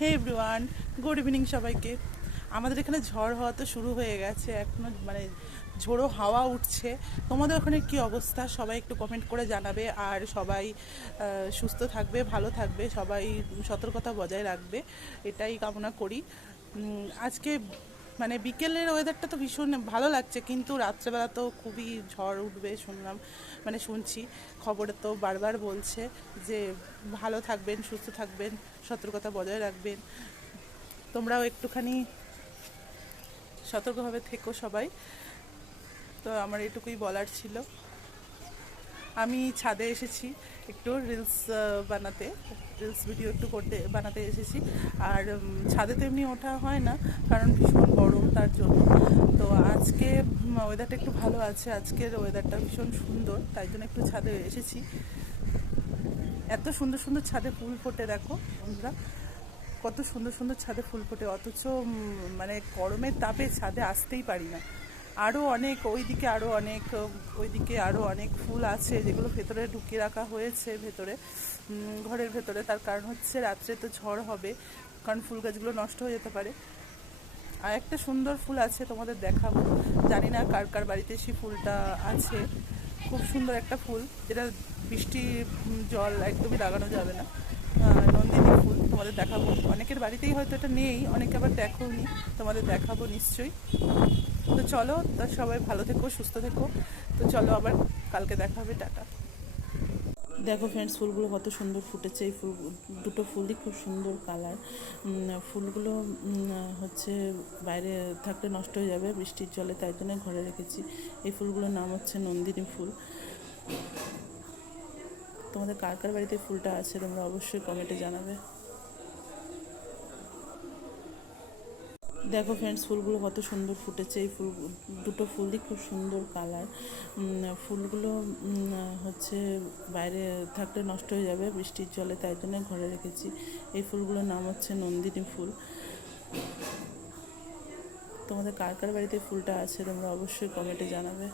হে everyone, good evening সবাইকে। আমাদের এখানে ঝড় হওয়া তো শুরু হয়ে গেছে, এখনও মানে ঝোড়ো হাওয়া উঠছে। তোমাদের ওখানে কি অবস্থা সবাই একটু কমেন্ট করে জানাবে। আর সবাই সুস্থ থাকবে, ভালো থাকবে, সবাই সতর্কতা বজায় রাখবে, এটাই কামনা করি। আজকে মানে বিকেলের ওয়েদারটা তো ভীষণ ভালো লাগছে, কিন্তু রাত্রেবেলা তো খুবই ঝড় উঠবে শুনলাম, মানে শুনছি খবরে তো বারবার বলছে যে ভালো থাকবেন, সুস্থ থাকবেন, সতর্কতা বজায় রাখবেন। তোমরাও একটুখানি সতর্কভাবে থেকো সবাই। তো আমার এটুকুই বলার ছিল। আমি ছাদে এসেছি একটু রিলস বানাতে, রিলস ভিডিও একটু বানাতে এসেছি। আর ছাদে তো এমনি ওঠা হয় না, কারণ ভীষণ গরম, তার জন্য। তো আজকে ওয়েদারটা একটু ভালো আছে, আজকের ওয়েদারটা ভীষণ সুন্দর, তাই জন্য একটু ছাদে এসেছি। এত সুন্দর সুন্দর ছাদে ফুল ফোটে, দেখো বন্ধুরা, কত সুন্দর সুন্দর ছাদে ফুল ফোটে, অথচ মানে গরমের তাপে ছাদে আসতেই পারি না। আরও অনেক ওইদিকে, ওইদিকে আরও অনেক ফুল আছে, যেগুলো ভেতরে ঢুকিয়ে রাখা হয়েছে, ভেতরে ঘরের ভেতরে। তার কারণ হচ্ছে রাত্রে তো ঝড় হবে, কারণ ফুল গাছগুলো নষ্ট হয়ে যেতে পারে। আর একটা সুন্দর ফুল আছে, তোমাদের দেখাবো। জানি না কার কার বাড়িতে সেই ফুলটা আছে। খুব সুন্দর একটা ফুল, যেটা বৃষ্টি জল একদমই লাগানো যাবে না। নন্দিনী ফুল তোমাদের দেখাবো। অনেকের বাড়িতেই হয়তো এটা নেই, অনেকে আবার দেখোনি, তোমাদের দেখাবো নিশ্চয়ই। তো চলো, তা সবাই ভালো থেকো, সুস্থ থেকো। তো চলো, আবার কালকে দেখা হবে, টাটা। দেখো ফ্রেন্ডস, ফুলগুলো কত সুন্দর ফুটেছে। এই ফুল দুটো ফুলই খুব সুন্দর কালার। ফুলগুলো হচ্ছে বাইরে থাকলে নষ্ট হয়ে যাবে বৃষ্টির জলে, তাই জন্য ঘরে রেখেছি। এই ফুলগুলোর নাম হচ্ছে নন্দিনী ফুল। তোমাদের কার কার বাড়িতে ফুলটা আছে তোমরা অবশ্যই কমেন্টে জানাবে। দেখো ফ্রেন্ডস, ফুলগুলো কত সুন্দর ফুটেছে। এই দুটো ফুলই খুব সুন্দর কালার। ফুলগুলো হচ্ছে বাইরে থাকলে নষ্ট হয়ে যাবে বৃষ্টির জলে, তাই জন্য ঘরে রেখেছি। এই ফুলগুলোর নাম হচ্ছে নন্দিনী ফুল। তোমাদের কার কার বাড়িতে ফুলটা আছে তোমরা অবশ্যই কমেন্টে জানাবে।